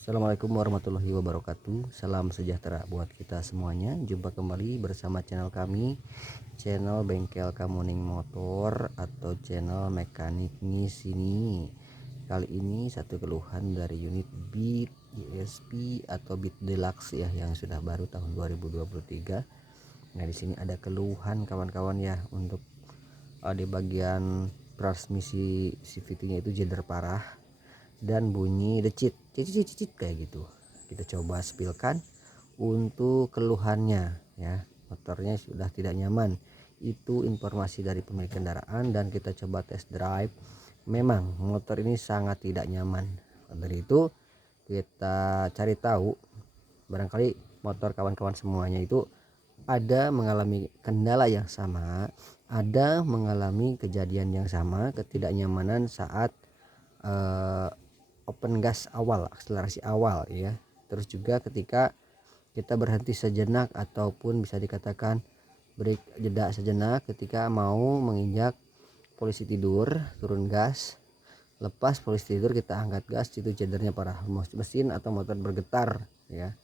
Assalamualaikum warahmatullahi wabarakatuh. Salam sejahtera buat kita semuanya. Jumpa kembali bersama channel kami, channel Bengkel Kamuning Motor atau channel Mekanik Sini. Kali ini satu keluhan dari unit Beat ESP atau Beat Deluxe ya, yang sudah baru tahun 2023. Nah, di sini ada keluhan kawan-kawan ya, untuk di bagian transmisi CVT-nya itu jeder parah dan bunyi decit cicit kayak gitu. Kita coba spilkan untuk keluhannya ya. Motornya sudah tidak nyaman, itu informasi dari pemilik kendaraan, dan kita coba test drive. Memang motor ini sangat tidak nyaman. Dari itu kita cari tahu, barangkali motor kawan-kawan semuanya itu ada mengalami kendala yang sama, ada mengalami kejadian yang sama, ketidaknyamanan saat open gas awal, akselerasi awal ya. Terus juga ketika kita berhenti sejenak ataupun bisa dikatakan break, jeda sejenak ketika mau menginjak posisi tidur, turun gas, lepas posisi tidur kita angkat gas, itu jedernya parah. Mesin atau motor bergetar ya,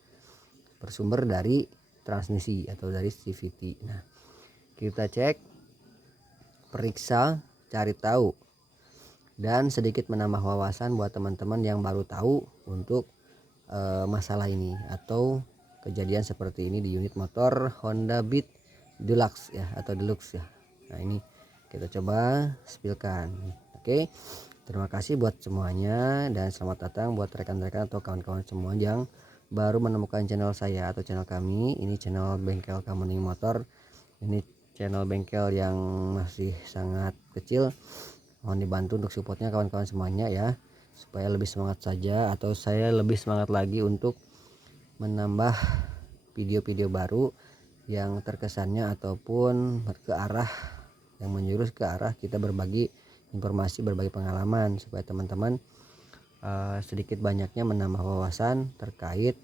bersumber dari transmisi atau dari CVT. Nah, kita cek, periksa, cari tahu, dan sedikit menambah wawasan buat teman-teman yang baru tahu untuk masalah ini atau kejadian seperti ini di unit motor Honda Beat Deluxe ya, atau Deluxe ya. Nah, ini kita coba spilkan. Oke, terima kasih buat semuanya dan selamat datang buat rekan-rekan atau kawan-kawan semua yang baru menemukan channel saya atau channel kami. Ini channel Bengkel Kamuning Motor. Ini channel bengkel yang masih sangat kecil. Mohon dibantu untuk supportnya kawan-kawan semuanya ya, supaya lebih semangat saja, atau saya lebih semangat lagi untuk menambah video-video baru yang terkesannya ataupun ke arah yang menjurus ke arah kita berbagi informasi, berbagi pengalaman, supaya teman-teman sedikit banyaknya menambah wawasan terkait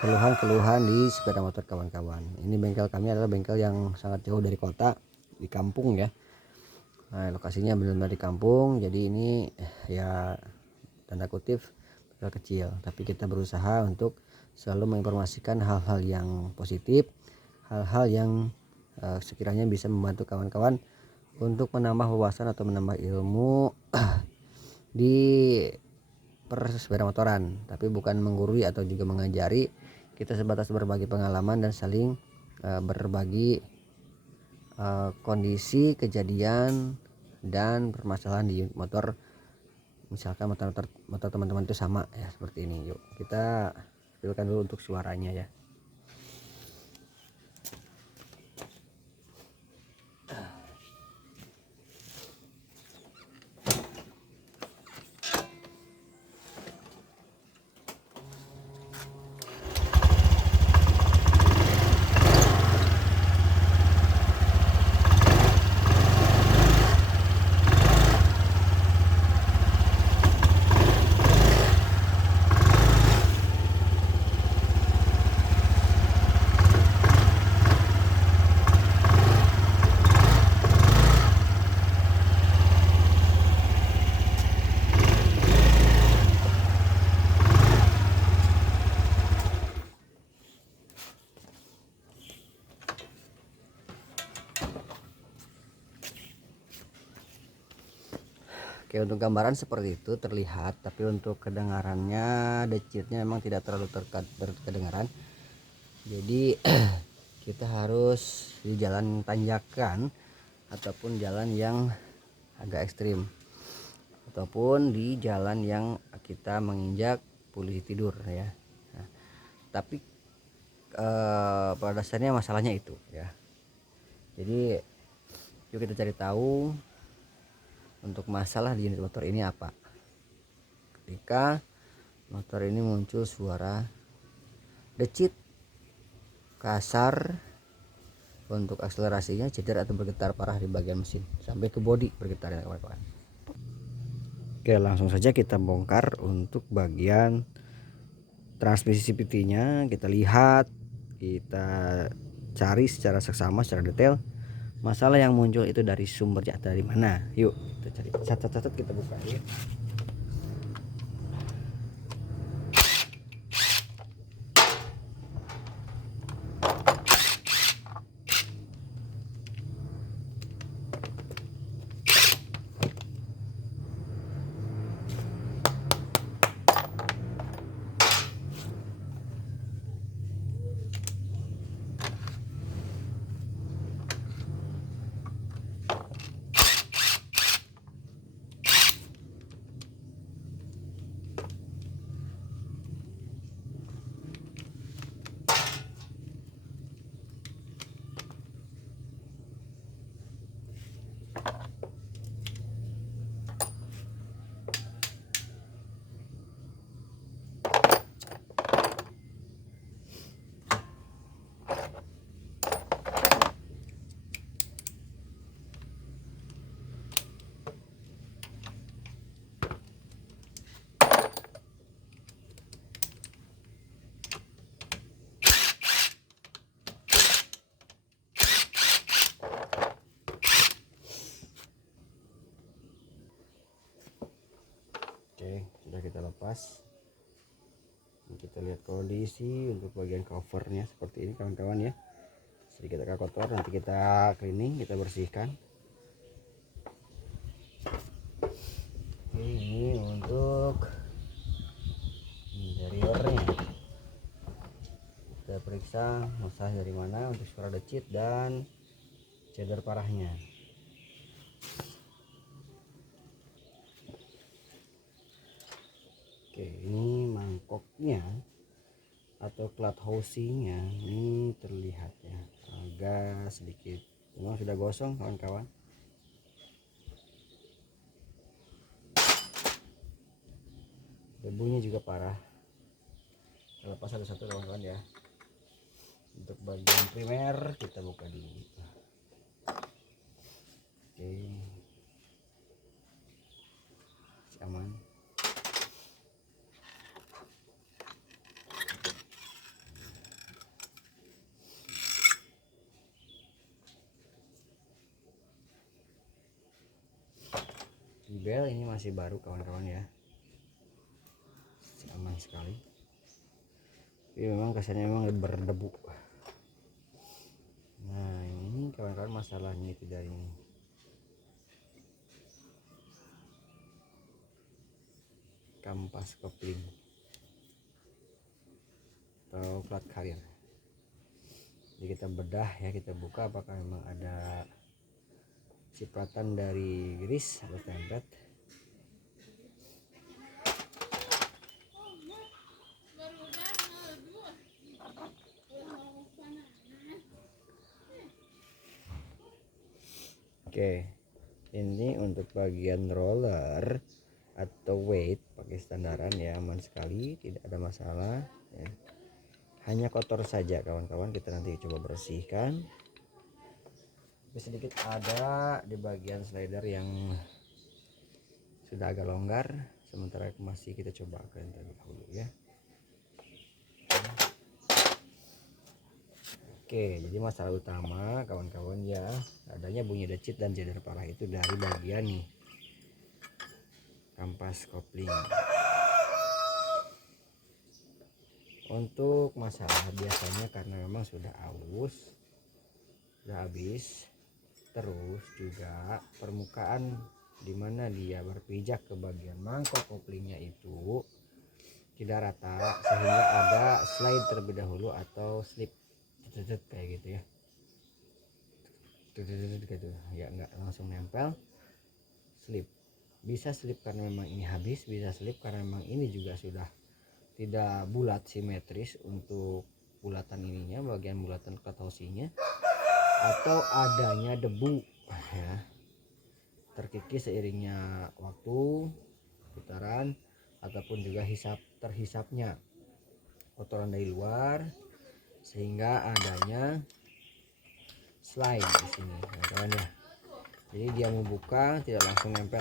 keluhan-keluhan di sepeda motor kawan-kawan. Ini bengkel kami adalah bengkel yang sangat jauh dari kota, di kampung ya. Nah, lokasinya benar-benar di kampung, jadi ini ya tanda kutip kecil, tapi kita berusaha untuk selalu menginformasikan hal-hal yang positif, hal-hal yang sekiranya bisa membantu kawan-kawan untuk menambah wawasan atau menambah ilmu di persepeda motoran, tapi bukan menggurui atau juga mengajari. Kita sebatas berbagi pengalaman dan saling berbagi kondisi, kejadian, dan permasalahan di unit motor. Misalkan motor teman-teman itu sama ya, seperti ini. Yuk kita pilihkan dulu untuk suaranya ya. Oke, untuk gambaran seperti itu terlihat, tapi untuk kedengarannya decitnya memang tidak terlalu terkedengaran. Jadi kita harus di jalan tanjakan ataupun jalan yang agak ekstrim, ataupun di jalan yang kita menginjak posisi tidur ya. Nah, tapi pada dasarnya masalahnya itu ya. Jadi yuk kita cari tahu untuk masalah di unit motor ini apa. Ketika motor ini muncul suara decit kasar, untuk akselerasinya cedera atau bergetar parah di bagian mesin sampai ke bodi bergetar ya kawan-kawan. Oke, langsung saja kita bongkar untuk bagian transmisi CVT-nya. Kita lihat, kita cari secara seksama, secara detail masalah yang muncul itu dari sumbernya dari mana. Yuk kita cari, catat kita buka ya. sudah kita lepas. Kita lihat kondisi untuk bagian covernya seperti ini kawan-kawan ya, sedikit agak kotor, nanti kita cleaning, kita bersihkan. Ini untuk interiornya, kita periksa masalah dari mana untuk suara decit dan cedar parahnya. Oke, ini mangkoknya atau cloud housingnya ini terlihat ya agak sedikit memang sudah gosong kawan-kawan. Debunya juga parah. Kita lepas satu-satu kawan-kawan ya. Untuk bagian primer kita buka dulu. Oke, masih aman. Bel ini masih baru kawan-kawan ya, masih aman sekali. Tapi memang kesannya memang berdebu. Nah ini kawan-kawan masalahnya itu dari ini. Kampas kopling atau plat karir. Jadi kita bedah ya, kita buka apakah memang ada cipratan dari grease atau tempet. Oke, ini untuk bagian roller atau weight pakai standaran ya, aman sekali, tidak ada masalah ya. Hanya kotor saja kawan-kawan, kita nanti coba bersihkan. Tapi sedikit ada di bagian slider yang sudah agak longgar, sementara masih kita coba akan terlebih dahulu ya. Oke, jadi masalah utama kawan-kawan ya adanya bunyi decit dan cedar parah itu dari bagian nih kampas kopling. Untuk masalah biasanya karena memang sudah aus, sudah habis, terus juga permukaan dimana dia berpijak ke bagian mangkok koplingnya itu tidak rata, sehingga ada slide terlebih dahulu atau slip kayak gitu ya, gitu ya, nggak langsung nempel. Slip bisa slip karena memang ini habis, bisa slip karena memang ini juga sudah tidak bulat simetris untuk bulatan ininya, bagian bulatan cloud housingnya, atau adanya debu ya terkikis seiringnya waktu putaran, ataupun juga terhisapnya kotoran dari luar sehingga adanya slide di sini kawan ya. Jadi dia mau buka tidak langsung nempel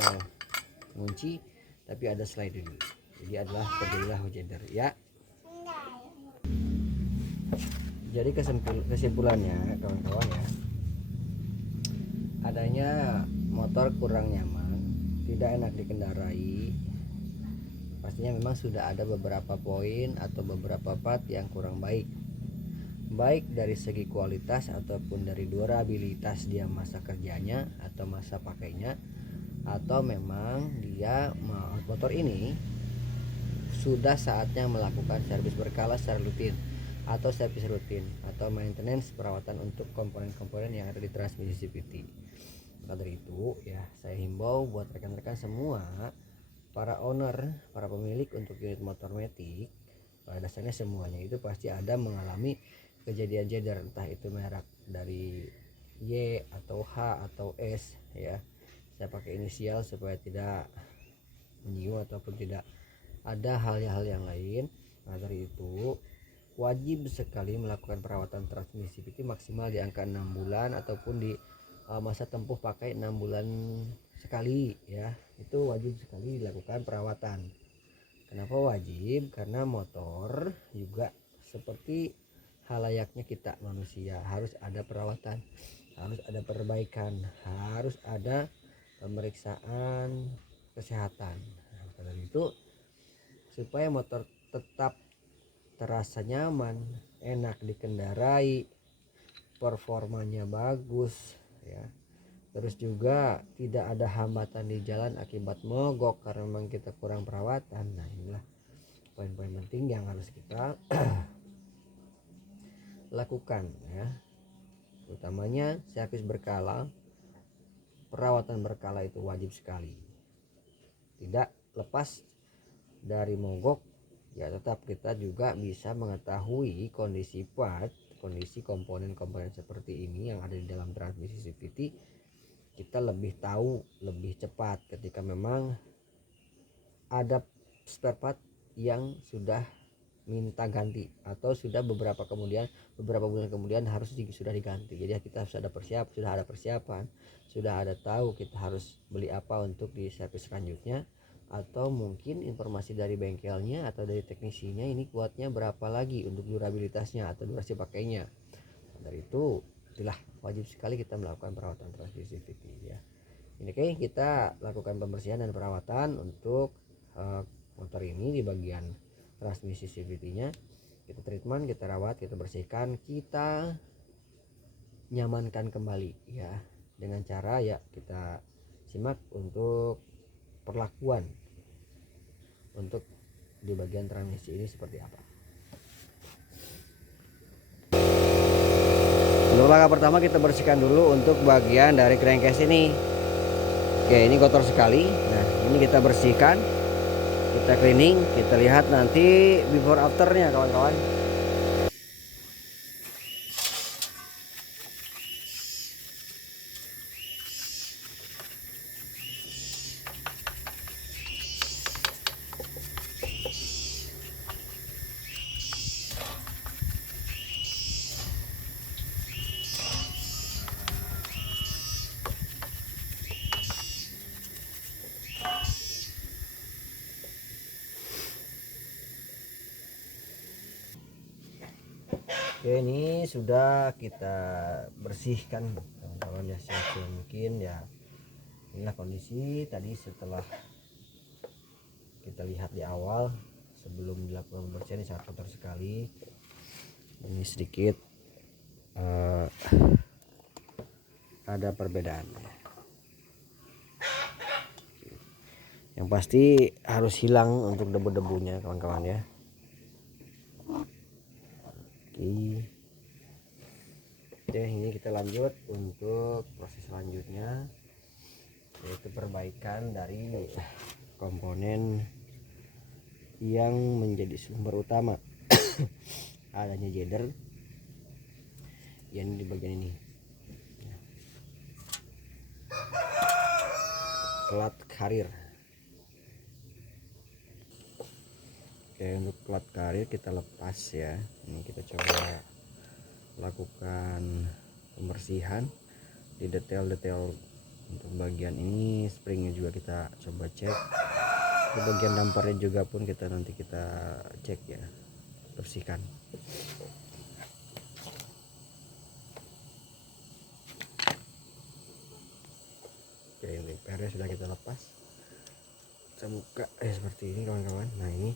kunci, tapi ada slide dulu. Jadi adalah terjadilah hujader ya. Jadi kesimpulannya kawan-kawan ya, adanya motor kurang nyaman, tidak enak dikendarai. Pastinya memang sudah ada beberapa poin atau beberapa part yang kurang baik, baik dari segi kualitas ataupun dari durabilitas dia masa kerjanya atau masa pakainya, atau memang dia motor ini sudah saatnya melakukan servis berkala secara rutin atau servis rutin atau maintenance perawatan untuk komponen-komponen yang ada di transmisi CVT. Maka dari itu ya saya himbau buat rekan-rekan semua, para owner, para pemilik untuk unit motor Matic, pada dasarnya semuanya itu pasti ada mengalami kejadian jeder, entah itu merek dari Y atau H atau S ya. Saya pakai inisial supaya tidak menyinggung ataupun tidak ada hal-hal yang lain. Nah dari itu wajib sekali melakukan perawatan transmisi CVT maksimal di angka 6 bulan ataupun di masa tempuh pakai 6 bulan sekali ya. Itu wajib sekali dilakukan perawatan. Kenapa wajib? Karena motor juga seperti halayaknya kita manusia, harus ada perawatan, harus ada perbaikan, harus ada pemeriksaan kesehatan. Nah, dari itu supaya motor tetap terasa nyaman, enak dikendarai, performanya bagus ya. Terus juga tidak ada hambatan di jalan akibat mogok karena memang kita kurang perawatan. Nah, inilah poin-poin penting yang harus kita lakukan ya. Utamanya servis berkala, perawatan berkala itu wajib sekali. Tidak lepas dari mogok ya, tetap kita juga bisa mengetahui kondisi part, kondisi komponen-komponen seperti ini yang ada di dalam transmisi CVT. Kita lebih tahu lebih cepat ketika memang ada spare part yang sudah minta ganti atau sudah beberapa bulan kemudian harus sudah diganti. Jadi kita sudah ada persiapan, sudah ada tahu kita harus beli apa untuk di servis selanjutnya, atau mungkin informasi dari bengkelnya atau dari teknisinya ini kuatnya berapa lagi untuk durabilitasnya atau durasi pakainya. Dari itu itulah wajib sekali kita melakukan perawatan transmisi CVT ya. Ini kita lakukan pembersihan dan perawatan untuk motor ini di bagian transmisi CVT-nya. Kita treatment, kita rawat, kita bersihkan, kita nyamankan kembali ya, dengan cara ya kita simak untuk perlakuan untuk di bagian transmisi ini seperti apa. Untuk langkah pertama kita bersihkan dulu untuk bagian dari crankcase ini. Oke, ini kotor sekali. Nah, ini kita bersihkan, kita cleaning, kita lihat nanti before afternya kawan-kawan. Oke, ini sudah kita bersihkan kawan-kawan ya, semaksimal mungkin ya. Inilah kondisi tadi setelah kita lihat di awal sebelum dilakukan pembersihan, ini sangat kotor sekali. Ini sedikit ada perbedaan. Yang pasti harus hilang untuk debu-debunya kawan-kawan ya. Oke, ini kita lanjut untuk proses selanjutnya, yaitu perbaikan dari komponen yang menjadi sumber utama adanya jeder yang di bagian ini, plat karir. Oke, untuk plat karir kita lepas ya. Ini kita coba lakukan pembersihan di detail-detail. Untuk bagian ini springnya juga kita coba cek, di bagian dampernya juga pun kita nanti kita cek ya, bersihkan. Oke, ini PR sudah kita lepas, kita buka seperti ini kawan-kawan. Nah, ini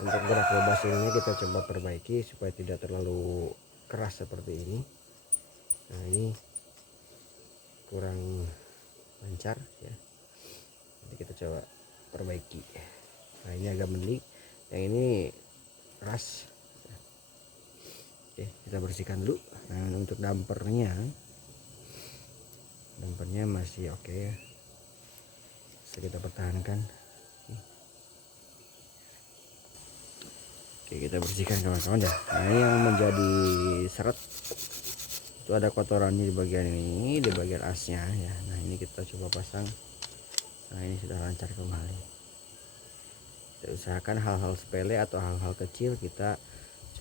untuk gerak bebas ini kita coba perbaiki supaya tidak terlalu keras seperti ini. Nah, ini kurang lancar ya, nanti kita coba perbaiki. Nah, ini agak mending, yang ini keras. Oke, kita bersihkan dulu. Nah, untuk dampernya masih oke ya, bisa kita pertahankan. Oke, kita bersihkan kawan-kawan ya. Nah, ini yang menjadi seret itu ada kotorannya di bagian ini, di bagian asnya ya. Nah, ini kita coba pasang. Nah, ini sudah lancar kembali. Kita usahakan hal-hal sepele atau hal-hal kecil kita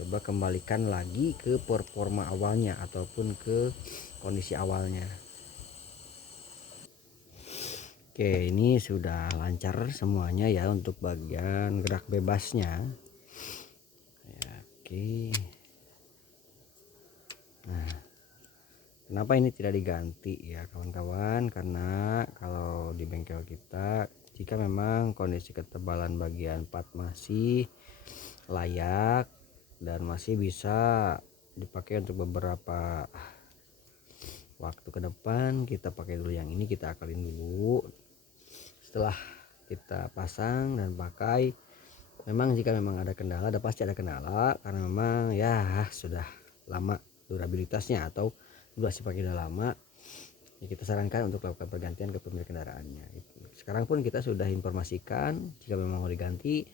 coba kembalikan lagi ke performa awalnya ataupun ke kondisi awalnya. Oke, ini sudah lancar semuanya ya untuk bagian gerak bebasnya ya. Oke, nah, kenapa ini tidak diganti ya kawan-kawan, karena kalau di bengkel kita Jika memang kondisi ketebalan bagian part masih layak dan masih bisa dipakai untuk beberapa waktu ke depan, kita pakai dulu yang ini, kita akalin dulu. Setelah kita pasang dan pakai, memang jika memang ada kendala, pasti ada kendala karena memang ya sudah lama durabilitasnya atau durasi pakai udah lama, ya kita sarankan untuk lakukan pergantian ke pemilik kendaraannya. Sekarang pun kita sudah informasikan jika memang mau diganti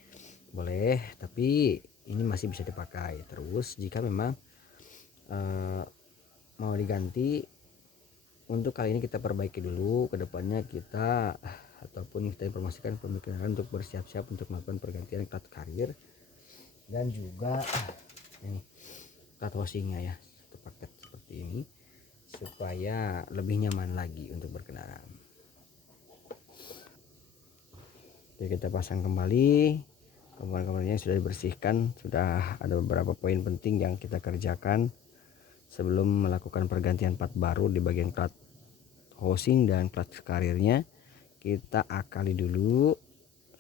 boleh, tapi ini masih bisa dipakai terus. Jika memang mau diganti, untuk kali ini kita perbaiki dulu, kedepannya kita ataupun kita informasikan pemilik kendaraan untuk bersiap-siap untuk melakukan pergantian plat karir dan juga ini plat housingnya ya, satu paket seperti ini supaya lebih nyaman lagi untuk berkendara. Oke, kita pasang kembali. Komponen-komponennya sudah dibersihkan, sudah ada beberapa poin penting yang kita kerjakan sebelum melakukan pergantian plat baru di bagian plat housing dan plat karirnya. Kita akali dulu,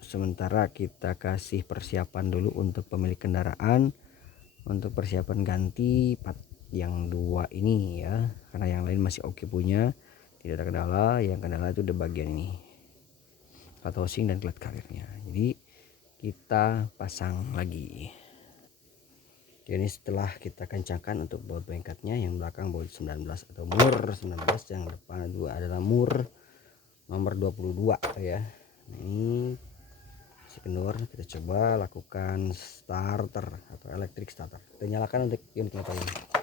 sementara kita kasih persiapan dulu untuk pemilik kendaraan untuk persiapan ganti plat yang dua ini ya, karena yang lain masih oke punya, tidak ada kendala. Yang kendala itu di bagian ini, plat housing dan plat karirnya. Jadi kita pasang lagi. Jadi setelah kita kencangkan untuk baut bengkatnya, yang belakang baut 19 atau mur 19, yang depan dua adalah mur nomor 22 ya. Nah, ini si kendor, kita coba lakukan starter atau electric starter. Kita nyalakan untuk unit motor ini.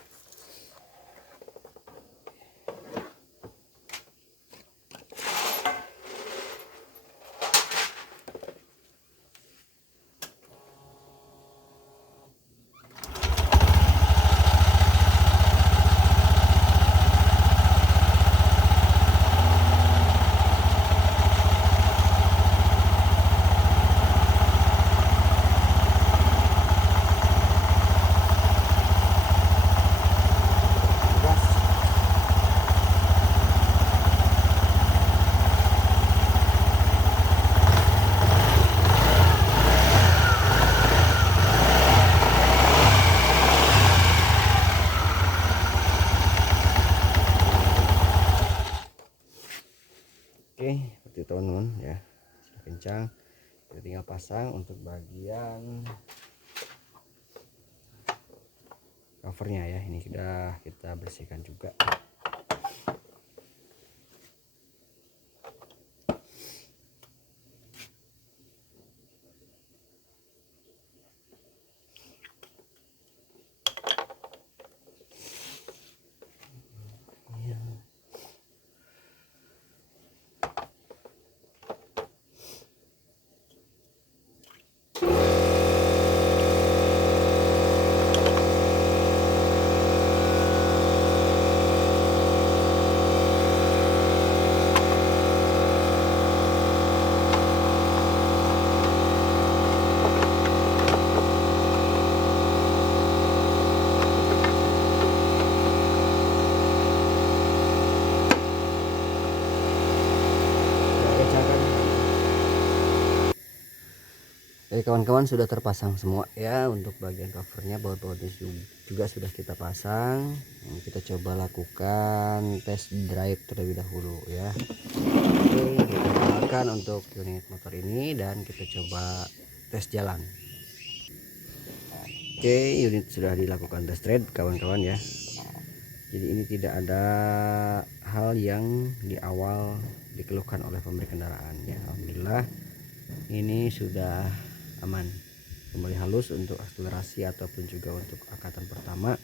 Oke, seperti itu teman-teman ya, sudah kencang. Kita tinggal pasang untuk bagian covernya ya. Ini sudah kita bersihkan juga. Jadi kawan-kawan sudah terpasang semua ya, untuk bagian covernya, baut-bautnya juga sudah kita pasang. Ini kita coba lakukan test drive terlebih dahulu ya. Oke, kita nyalakan untuk unit motor ini dan kita coba tes jalan. Oke, unit sudah dilakukan test drive kawan-kawan ya. Jadi ini tidak ada hal yang di awal dikeluhkan oleh pemilik kendaraan ya. Alhamdulillah ini sudah aman, kembali halus untuk akselerasi ataupun juga untuk angkatan pertama.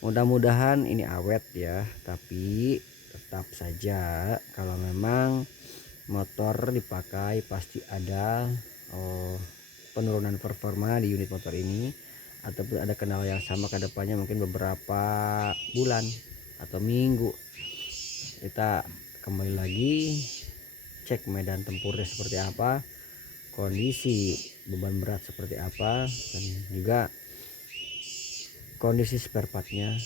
Mudah-mudahan ini awet ya, tapi tetap saja kalau memang motor dipakai pasti ada penurunan performa di unit motor ini, ataupun ada kendala yang sama ke depannya, mungkin beberapa bulan atau minggu. Kita kembali lagi cek medan tempurnya seperti apa, kondisi beban berat seperti apa, dan juga kondisi spare partnya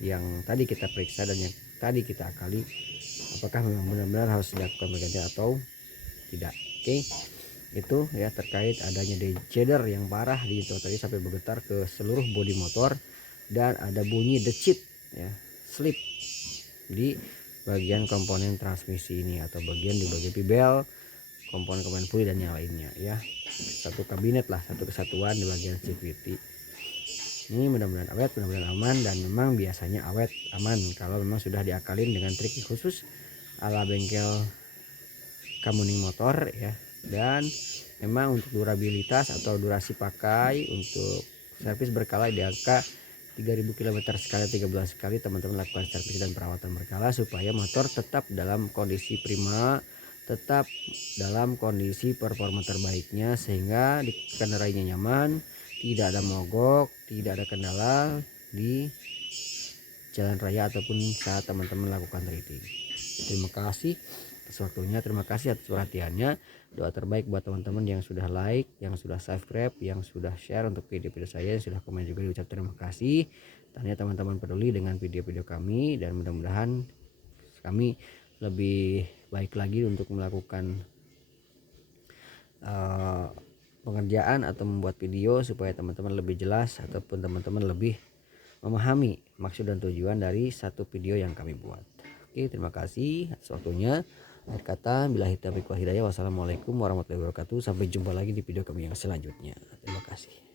yang tadi kita periksa dan yang tadi kita akali, apakah memang benar-benar harus dilakukan pergantian atau tidak. Oke, itu ya terkait adanya dejeder yang parah di itu tadi sampai bergetar ke seluruh bodi motor, dan ada bunyi decit ya, slip di bagian komponen transmisi ini atau bagian di bagian pibel, komponen-komponen fluid dan yang lainnya ya. Satu kabinet lah, satu kesatuan di bagian CVT. Ini mudah-mudahan awet, mudah-mudahan aman, dan memang biasanya awet aman kalau memang sudah diakalin dengan trik khusus ala bengkel kamuning motor ya. Dan memang untuk durabilitas atau durasi pakai untuk servis berkala di angka 3000 km sekali 3 bulan sekali teman-teman lakukan servis dan perawatan berkala supaya motor tetap dalam kondisi prima, tetap dalam kondisi performa terbaiknya, sehingga dikendarainya nyaman, tidak ada mogok, tidak ada kendala di jalan raya ataupun saat teman-teman lakukan riding. Terima kasih atas waktunya, terima kasih atas perhatiannya. Doa terbaik buat teman-teman yang sudah like, yang sudah subscribe, yang sudah share untuk video-video saya, yang sudah komen juga diucap terima kasih. Tanya teman-teman peduli dengan video-video kami, dan mudah-mudahan kami lebih baik lagi untuk melakukan pengerjaan atau membuat video supaya teman-teman lebih jelas ataupun teman-teman lebih memahami maksud dan tujuan dari satu video yang kami buat. Oke, terima kasih atas waktunya. Akhir kata, billahi taufiq wal hidayah. Wassalamualaikum warahmatullahi wabarakatuh. Sampai jumpa lagi di video kami yang selanjutnya. Terima kasih.